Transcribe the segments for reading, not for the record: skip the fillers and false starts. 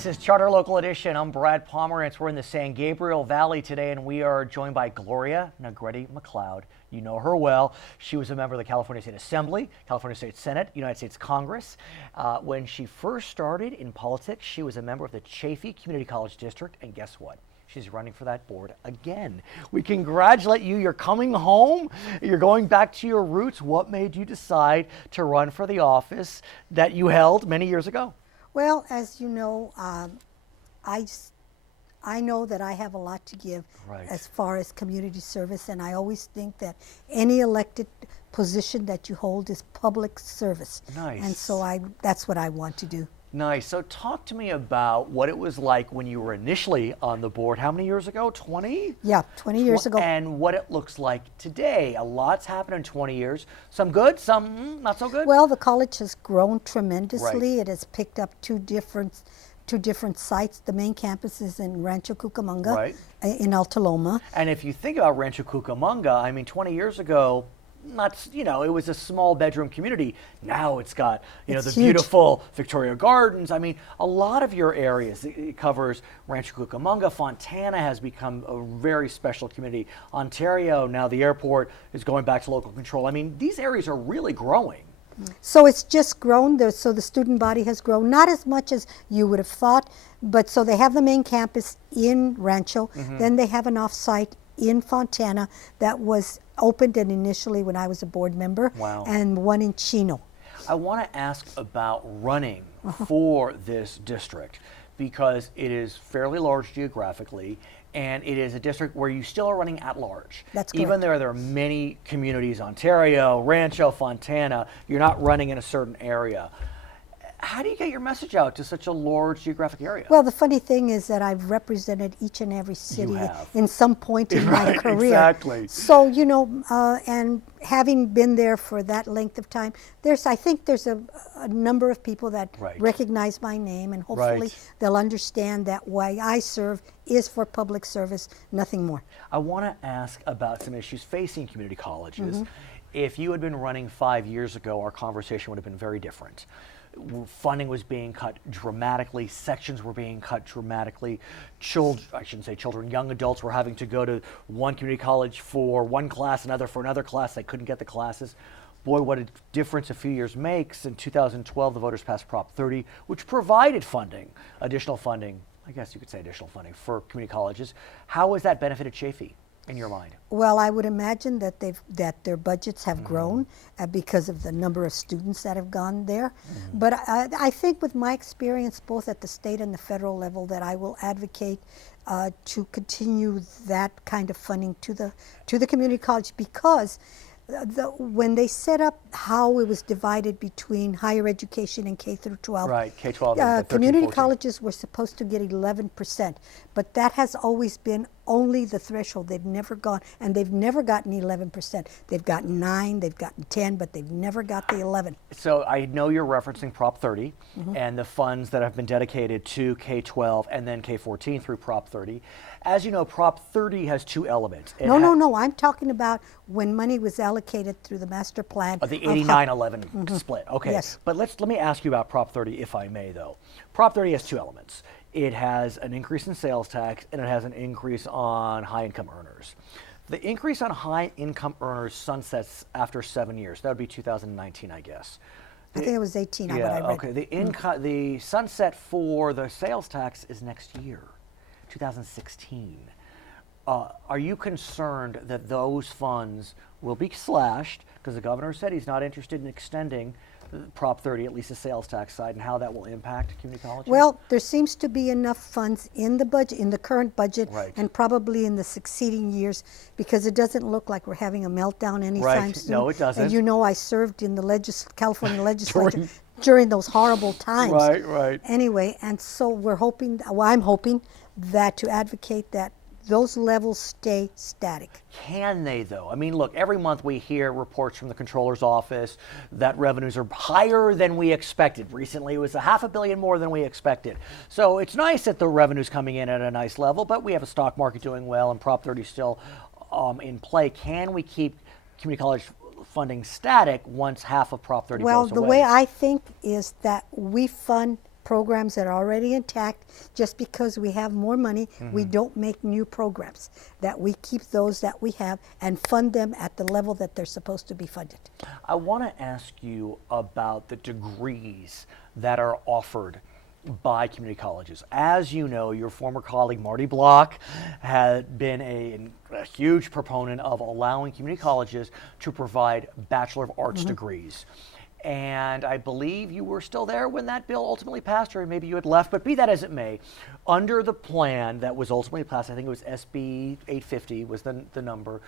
This is Charter Local Edition. I'm Brad Pomerance. We're in the San Gabriel Valley today, and we are joined by Gloria Negrete-McLeod. You know her well. She was a member of the California State Assembly, California State Senate, United States Congress. When she first started in politics, she was a member of the Chaffey Community College District, and guess what? She's running for that board again. We congratulate you. You're coming home. You're going back to your roots. What made you decide to run for the office that you held many years ago? Well, as you know, I know that I have a lot to give as far as community service, and I always think that any elected position that you hold is public service. Nice. And so that's what I want to do. Nice. So talk to me about what it was like when you were initially on the board. How many years ago? 20? Yeah, 20 years ago. And what it looks like today. A lot's happened in 20 years. Some good, some not so good? Well, the college has grown tremendously. Right. It has picked up two different sites. The main campus is in Rancho Cucamonga in Alta Loma. And if you think about Rancho Cucamonga, I mean, 20 years ago, it was a small bedroom community. Now it's got, the huge. Beautiful Victoria Gardens. I mean, a lot of your areas, it covers Rancho Cucamonga. Fontana has become a very special community. Ontario, now the airport is going back to local control. I mean, these areas are really growing. So it's just grown, so the student body has grown, not as much as you would have thought, but so they have the main campus in Rancho, then they have an off-site in Fontana that was opened initially when I was a board member, and one in Chino. I want to ask about running for this district because it is fairly large geographically, and it is a district where you still are running at large. That's correct. Even though there are many communities, Ontario, Rancho, Fontana, you're not running in a certain area. How do you get your message out to such a large geographic area? Well, the funny thing is that I've represented each and every city in some point in my career. Exactly. So, and having been there for that length of time, I think there's a number of people that recognize my name, and hopefully they'll understand that why I serve is for public service, nothing more. I want to ask about some issues facing community colleges. If you had been running 5 years ago, our conversation would have been very different. Funding was being cut dramatically, sections were being cut dramatically, young adults were having to go to one community college for one class, another for another class, they couldn't get the classes. Boy, what a difference a few years makes. In 2012, the voters passed Prop 30, which provided additional funding for community colleges. How has that benefited Chaffey in your mind? Well, I would imagine that their budgets have grown because of the number of students that have gone there. But I think with my experience both at the state and the federal level that I will advocate to continue that kind of funding to the community college, because when they set up how it was divided between higher education and K through 12, K-12, community colleges were supposed to get 11%, but that has always been only the threshold. They've never gotten 11%. They've gotten 9, they've gotten 10, but they've never got the 11. So I know you're referencing Prop 30 and the funds that have been dedicated to K-12 and then K-14 through Prop 30. As you know, Prop 30 has two elements. No. I'm talking about when money was allocated through the master plan. The 89-11 split. Okay. Yes. But let me ask you about Prop 30, if I may, though. Prop 30 has two elements. It has an increase in sales tax, and it has an increase on high-income earners. The increase on high-income earners sunsets after 7 years. That would be 2019, I guess. I think it was 18. Okay. The sunset for the sales tax is next year, 2016. Are you concerned that those funds will be slashed, because the governor said he's not interested in extending Prop 30, at least the sales tax side, and how that will impact community colleges? Well, there seems to be enough funds in the budget, in the current budget, and probably in the succeeding years, because it doesn't look like we're having a meltdown anytime soon. No, it doesn't. And I served in the California legislature during those horrible times. Right. Anyway, and so I'm hoping that to advocate that those levels stay static. Can they, though? I mean, look, every month we hear reports from the Comptroller's office that revenues are higher than we expected. Recently, it was $500 million more than we expected. So it's nice that the revenue's coming in at a nice level, but we have a stock market doing well, and Prop 30 is still in play. Can we keep community college funding static once half of Prop 30 goes away? Well, the way I think is that we fund programs that are already intact. Just because we have more money, we don't make new programs. That we keep those that we have and fund them at the level that they're supposed to be funded. I want to ask you about the degrees that are offered by community colleges. As you know, your former colleague Marty Block had been a huge proponent of allowing community colleges to provide Bachelor of Arts degrees. And I believe you were still there when that bill ultimately passed, or maybe you had left, but be that as it may, under the plan that was ultimately passed, I think it was SB 850 was the number,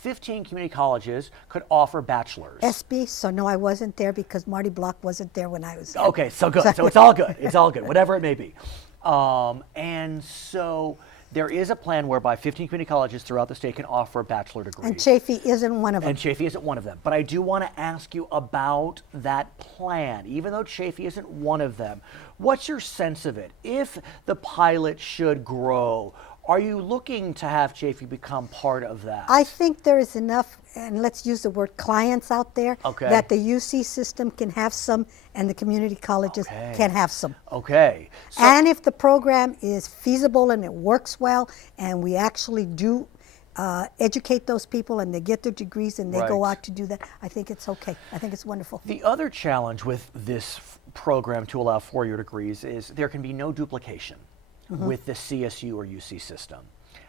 15 community colleges could offer bachelors. SB, so no, I wasn't there because Marty Block wasn't there when I was there. Okay, so good. So it's all good. It's all good, whatever it may be. And so there is a plan whereby 15 community colleges throughout the state can offer bachelor degrees. And Chaffey isn't one of them. And Chaffey isn't one of them. But I do want to ask you about that plan. Even though Chaffey isn't one of them, what's your sense of it? If the pilot should grow, are you looking to have Chaffey become part of that? I think there is enough, and let's use the word clients out there, that the UC system can have some and the community colleges can have some. Okay. So, and if the program is feasible and it works well and we actually do educate those people and they get their degrees and they go out to do that, I think it's okay. I think it's wonderful. The other challenge with this program to allow four-year degrees is there can be no duplication with the CSU or UC system.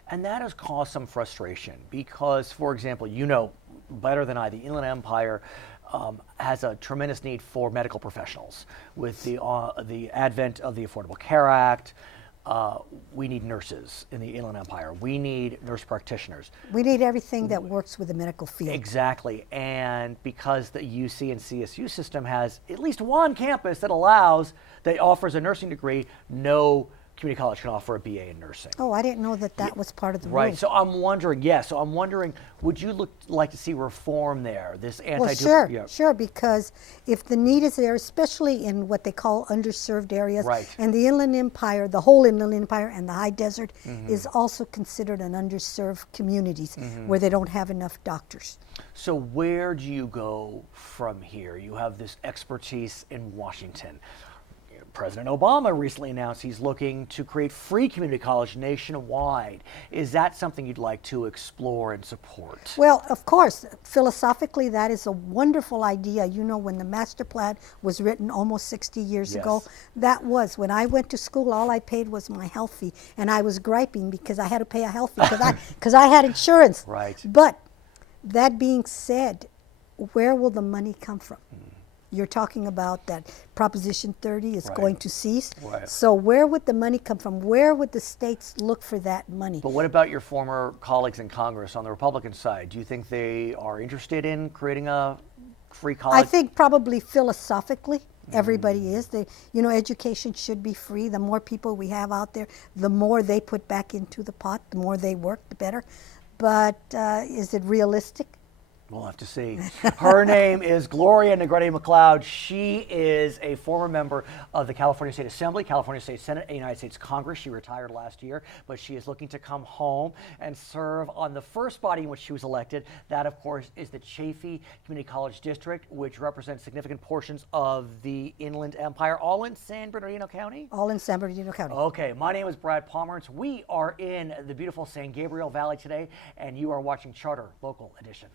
And that has caused some frustration because, for example, you know better than I, the Inland Empire has a tremendous need for medical professionals. With the advent of the Affordable Care Act, we need nurses in the Inland Empire. We need nurse practitioners. We need everything that works with the medical field. Exactly. And because the UC and CSU system has at least one campus that offers a nursing degree, no community college can offer a BA in nursing. Oh, I didn't know that that was part of the Right. rule. So I'm wondering, would you like to see reform there? This Well, sure, because if the need is there, especially in what they call underserved areas, and the Inland Empire, the whole Inland Empire and the high desert is also considered an underserved communities where they don't have enough doctors. So where do you go from here? You have this expertise in Washington. President Obama recently announced he's looking to create free community college nationwide. Is that something you'd like to explore and support? Well, of course, philosophically, that is a wonderful idea. You know, when the master plan was written almost 60 years ago, that was, when I went to school, all I paid was my health fee. And I was griping because I had to pay a health fee because I had insurance. Right. But that being said, where will the money come from? You're talking about that Proposition 30 is going to cease. So where would the money come from? Where would the states look for that money? But what about your former colleagues in Congress on the Republican side? Do you think they are interested in creating a free college? I think probably philosophically everybody is. Education should be free. The more people we have out there, the more they put back into the pot, the more they work, the better. But is it realistic? We'll have to see. Her name is Gloria Negrete-McLeod. She is a former member of the California State Assembly, California State Senate, and United States Congress. She retired last year, but she is looking to come home and serve on the first body in which she was elected. That, of course, is the Chaffey Community College District, which represents significant portions of the Inland Empire, all in San Bernardino County? All in San Bernardino County. Okay, my name is Brad Pomerance. We are in the beautiful San Gabriel Valley today, and you are watching Charter Local Edition.